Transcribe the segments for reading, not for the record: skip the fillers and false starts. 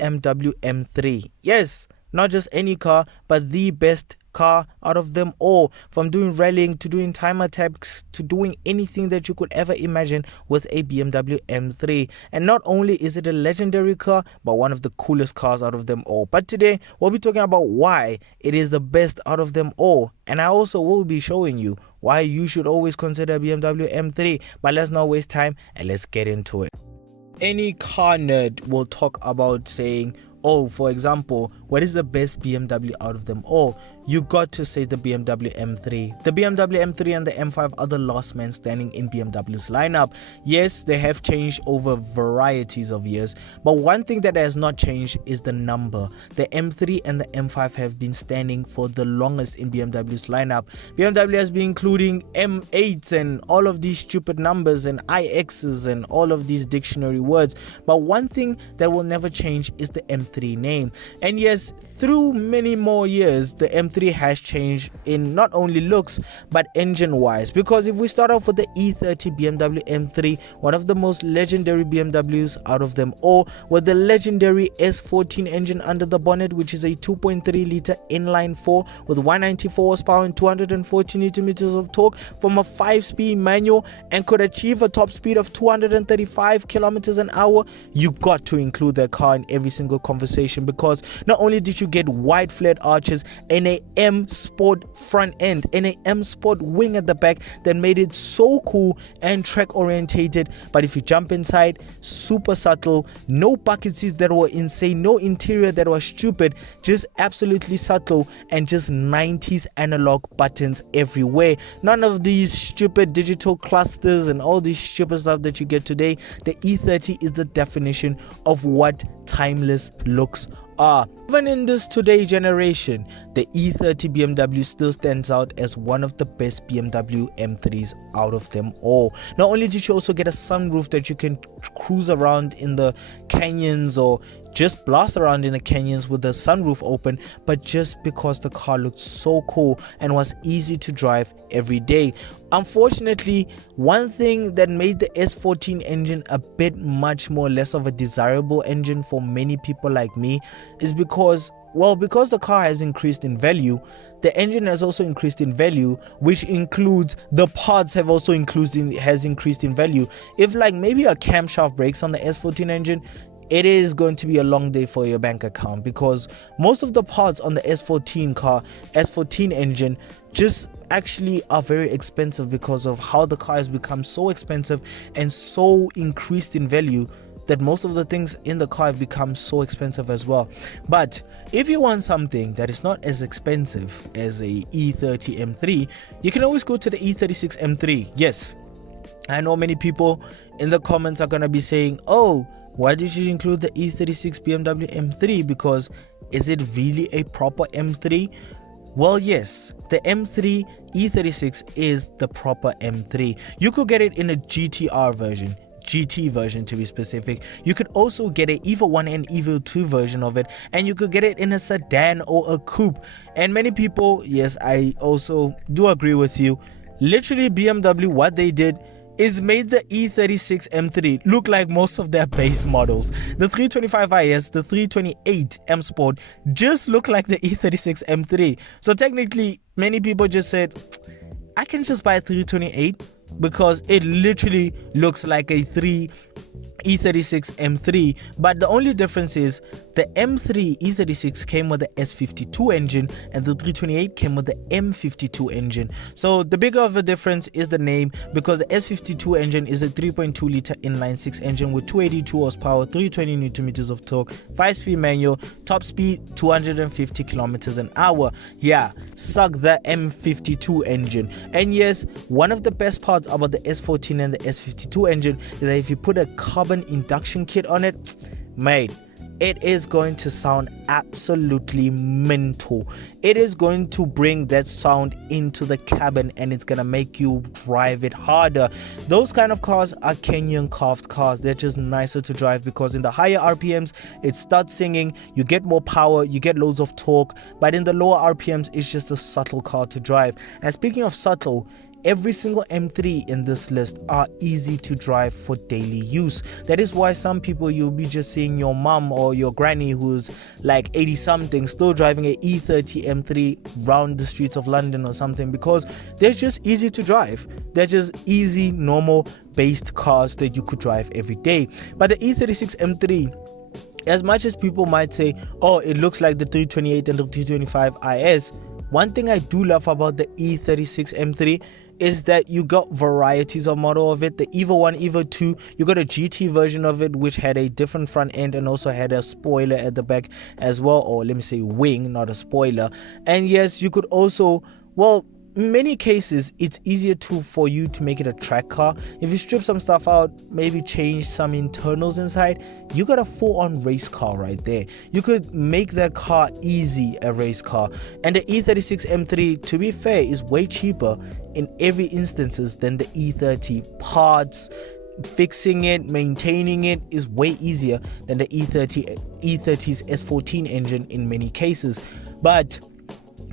BMW M3. Yes, not just any car, but the best car out of them all. From doing rallying to doing time attacks to doing anything that you could ever imagine with a BMW M3. And not only is it a legendary car, but one of the coolest cars out of them all. But today we'll be talking about why it is the best out of them all. And I also will be showing you why you should always consider BMW M3. But let's not waste time and let's get into it. Any car nerd will talk about saying, oh, for example, what is the best BMW out of them all? You got to say the BMW M3. The BMW M3 and the M5 are the last man standing in BMW's lineup. Yes, they have changed over varieties of years, but one thing that has not changed is the number. The M3 and the M5 have been standing for the longest in BMW's lineup. BMW has been including M8s and all of these stupid numbers and IXs and all of these dictionary words, but one thing that will never change is the M3 name. And yes, through many more years, the M3 has changed in not only looks but engine wise, because if we start off with the E30 BMW M3, one of the most legendary BMWs out of them all, with the legendary S14 engine under the bonnet, which is a 2.3 liter inline 4 with 194 horsepower and 240 newton meters of torque from a 5-speed manual, and could achieve a top speed of 235 kilometers an hour. You got to include that car in every single conversation, because not only did you get wide flared arches and a M Sport front end and a M Sport wing at the back that made it so cool and track orientated, but if you jump inside, super subtle, no bucket seats that were insane, no interior that was stupid, just absolutely subtle, and just 90s analog buttons everywhere. None of these stupid digital clusters and all this stupid stuff that you get today. The E30 is the definition of what timeless looks are. Even in this today generation, the E30 BMW still stands out as one of the best BMW M3s out of them all. Not only did you also get a sunroof that you can cruise around in the canyons or just blast around in the canyons with the sunroof open, but just because the car looked so cool and was easy to drive every day. Unfortunately, one thing that made the S14 engine a bit much more less of a desirable engine for many people like me is because the car has increased in value, the engine has also increased in value, which includes the parts has increased in value. If like maybe a camshaft breaks on the S14 engine, it is going to be a long day for your bank account, because most of the parts on the S14 engine just actually are very expensive because of how the car has become so expensive and so increased in value that most of the things in the car have become so expensive as well. But if you want something that is not as expensive as a E30 M3, you can always go to the E36 M3. Yes, I know many people in the comments are going to be saying, oh, why did you include the E36 BMW M3? Because is it really a proper M3? Well, yes, the M3 E36 is the proper M3. You could get it in a GT version to be specific. You could also get an EVO 1 and EVO 2 version of it, and you could get it in a sedan or a coupe. And many people, yes, I also do agree with you, literally BMW, what they did is made the E36 M3 look like most of their base models. The 325 IS, the 328 M Sport just look like the E36 M3. So technically, many people just said, I can just buy a 328 because it literally looks like a E36 M3. But the only difference is the M3 E36 came with the S52 engine and the 328 came with the M52 engine. So the bigger of a difference is the name, because the S52 engine is a 3.2 liter inline 6 engine with 282 horsepower, 320 newton meters of torque, 5-speed manual, top speed 250 kilometers an hour. Yeah, suck the M52 engine. And yes, one of the best parts about the S14 and the S52 engine is that if you put a carbon induction kit on it, mate, it is going to sound absolutely mental. It is going to bring that sound into the cabin and it's going to make you drive it harder. Those kind of cars are Kenyan carved cars. They're just nicer to drive because in the higher RPMs, it starts singing, you get more power, you get loads of torque, but in the lower RPMs, it's just a subtle car to drive. And speaking of subtle, every single M3 in this list are easy to drive for daily use. That is why some people, you'll be just seeing your mom or your granny who's like 80 something still driving a E30 M3 round the streets of London or something, because they're just easy to drive. They're just easy, normal based cars that you could drive every day. But the E36 M3, as much as people might say, oh, it looks like the 328 and the 325 IS, one thing I do love about the E36 M3 is that you got varieties of model of it. The Evo 1, Evo 2, you got a GT version of it, which had a different front end and also had a spoiler at the back as well, or let me say wing, not a spoiler. And yes, you could also, well, in many cases, it's easier for you to make it a track car. If you strip some stuff out, maybe change some internals inside, you got a full-on race car right there. You could make that car easy a race car. And the E36 M3, to be fair, is way cheaper in every instances than the E30. Parts, fixing it, maintaining it is way easier than the E30's S14 engine in many cases. But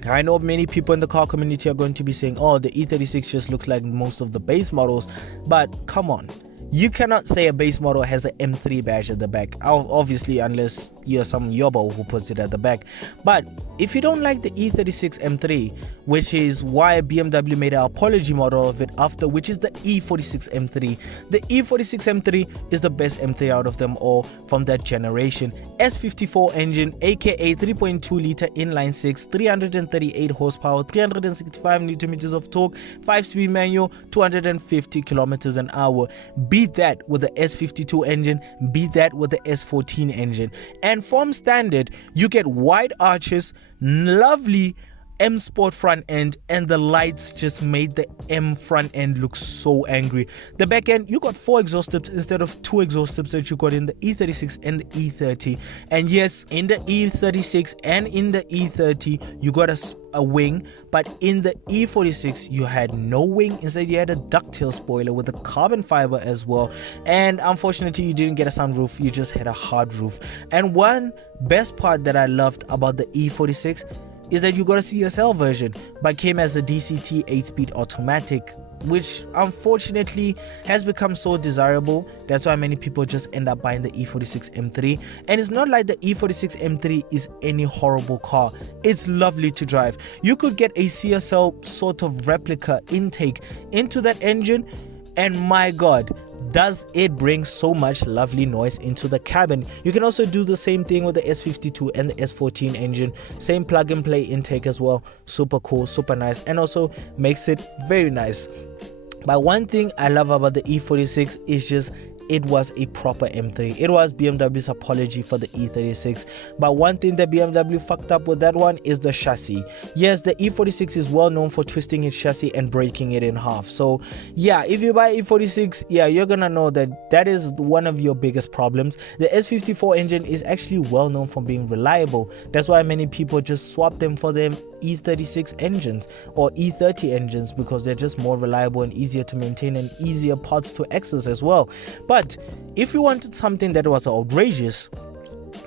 I know many people in the car community are going to be saying, oh, the E36 just looks like most of the base models. But come on, you cannot say a base model has an M3 badge at the back, obviously, unless you're some yobbo who puts it at the back. But if you don't like the E36 M3, which is why BMW made an apology model of it after, which is the E46 M3. The E46 M3 is the best M3 out of them all from that generation. S54 engine, aka 3.2 liter inline 6, 338 horsepower, 365 newton meters of torque, 5-speed manual, 250 kilometers an hour. Beat that with the S52 engine, beat that with the S14 engine. And from standard, you get wide arches, lovely M Sport front end, and the lights just made the M front end look so angry. The back end, you got 4 exhaust tips instead of 2 exhaust tips that you got in the E36 and the E30. And yes, in the E36 and in the E30, you got a wing, but in the E46 you had no wing. Instead you had a ducktail spoiler with a carbon fiber as well, and unfortunately you didn't get a sunroof, you just had a hard roof. And one best part that I loved about the E46 is that you got a CSL version, but came as a DCT 8-speed automatic, which unfortunately has become so desirable. That's why many people just end up buying the E46 M3. And it's not like the E46 M3 is any horrible car. It's lovely to drive. You could get a CSL sort of replica intake into that engine, and my god, does it bring so much lovely noise into the cabin. You can also do the same thing with the S52 and the S14 engine. Same plug and play intake as well. Super cool, super nice, and also makes it very nice. But one thing I love about the E46 is just it was a proper M3. It was BMW's apology for the E36. But one thing that BMW fucked up with that one is the chassis. Yes, the E46 is well known for twisting its chassis and breaking it in half. So yeah, if you buy E46, yeah, you're gonna know that that is one of your biggest problems. The S54 engine is actually well known for being reliable. That's why many people just swap them for them E36 engines or E30 engines, because they're just more reliable and easier to maintain and easier parts to access as well. But if you wanted something that was outrageous,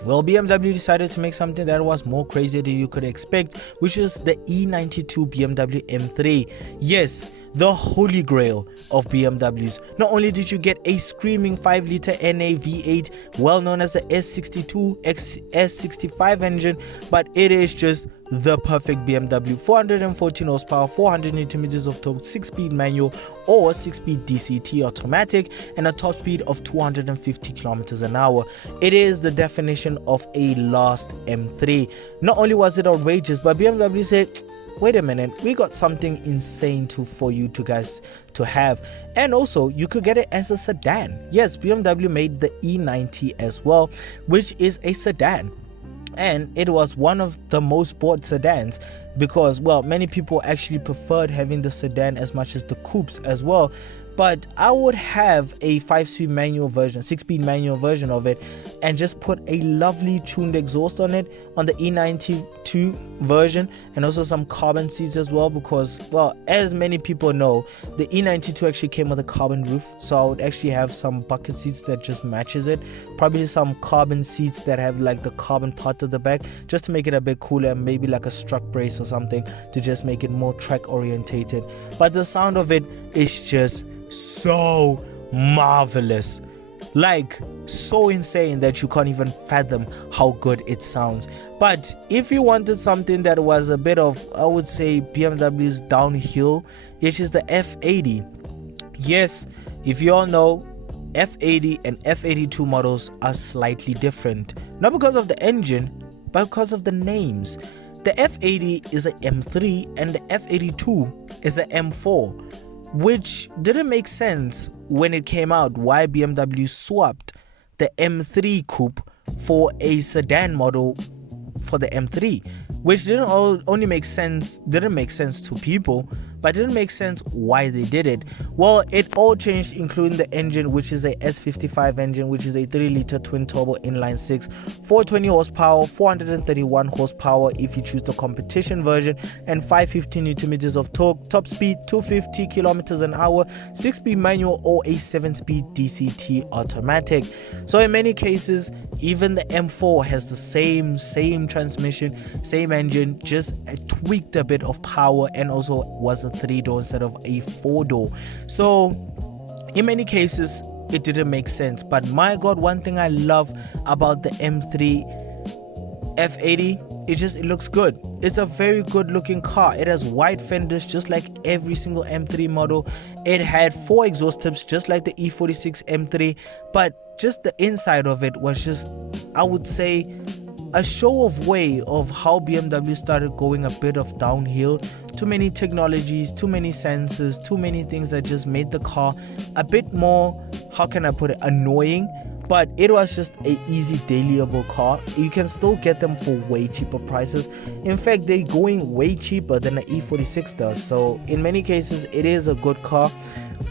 well, BMW decided to make something that was more crazy than you could expect, which is the E92 BMW M3. Yes, the holy grail of BMWs. Not only did you get a screaming 5-liter NA V8, well known as the S62 S65 engine, but it is just the perfect BMW. 414 horsepower, 400 Nm of torque, 6-speed manual or 6-speed DCT automatic, and a top speed of 250 kilometers an hour. It is the definition of a last M3. Not only was it outrageous, but BMW said, wait a minute, we got something insane for you guys to have. And also you could get it as a sedan. Yes, BMW made the E90 as well, which is a sedan, and it was one of the most bought sedans because, well, many people actually preferred having the sedan as much as the coupes as well. but I would have a 5-speed manual version, 6-speed manual version of it, and just put a lovely tuned exhaust on it on the E92 version, and also some carbon seats as well, because, well, as many people know, the E92 actually came with a carbon roof, so I would actually have some bucket seats that just matches it, probably some carbon seats that have like the carbon part of the back, just to make it a bit cooler, maybe like a strut brace or something to just make it more track orientated. But the sound of it is just so marvelous, like so insane that you can't even fathom how good it sounds. But if you wanted something that was a bit of, I would say, BMW's downhill, which is the F80. Yes, if you all know, F80 and F82 models are slightly different, not because of the engine, but because of the names. The F80 is a M3 and the F82 is a M4, which didn't make sense when it came out why BMW swapped the M3 coupe for a sedan model for the M3, which didn't make sense to people, but didn't make sense why they did it. Well, it all changed, including the engine, which is a S55 engine, which is a 3-liter twin-turbo inline-6, 420 horsepower, 431 horsepower if you choose the competition version, and 550 newton-meters of torque, top speed 250 kilometers an hour, 6-speed manual or a 7-speed DCT automatic. So in many cases, even the M4 has the same transmission, same engine, just tweaked a bit of power, and also was a 3-door instead of a 4-door. So in many cases it didn't make sense. But my god, one thing I love about the M3 F80, it looks good. It's a very good looking car. It has wide fenders just like every single M3 model. It had 4 exhaust tips just like the E46 M3, but just the inside of it was just, I would say, a show of way of how BMW started going a bit of downhill. Too many technologies, too many sensors, too many things that just made the car a bit more, how can I put it, annoying. But it was just a easy dailyable car. You can still get them for way cheaper prices. In fact, they're going way cheaper than the E46 does. So in many cases, it is a good car.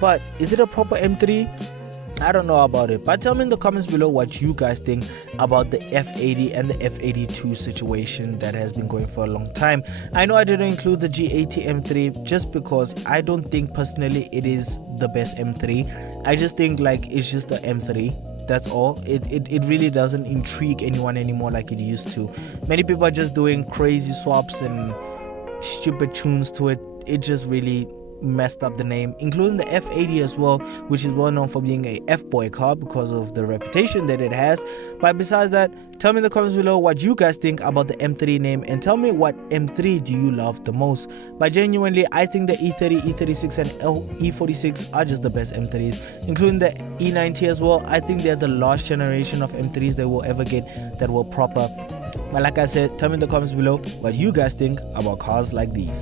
But is it a proper M3? I don't know about it, but tell me in the comments below what you guys think about the F80 and the F82 situation that has been going for a long time. I know I didn't include the G80 M3 just because I don't think personally it is the best M3. I just think like it's just the M3. That's all. It really doesn't intrigue anyone anymore like it used to. Many people are just doing crazy swaps and stupid tunes to it. It just really messed up the name, including the F80 as well, which is well known for being a F-boy car because of the reputation that it has. But besides that, tell me in the comments below what you guys think about the M3 name, and tell me what M3 do you love the most. But genuinely, I think the E30, E36 and E46 are just the best M3s, including the E90 as well. I think they're the last generation of M3s that we'll ever get that were proper. But like I said, tell me in the comments below what you guys think about cars like these.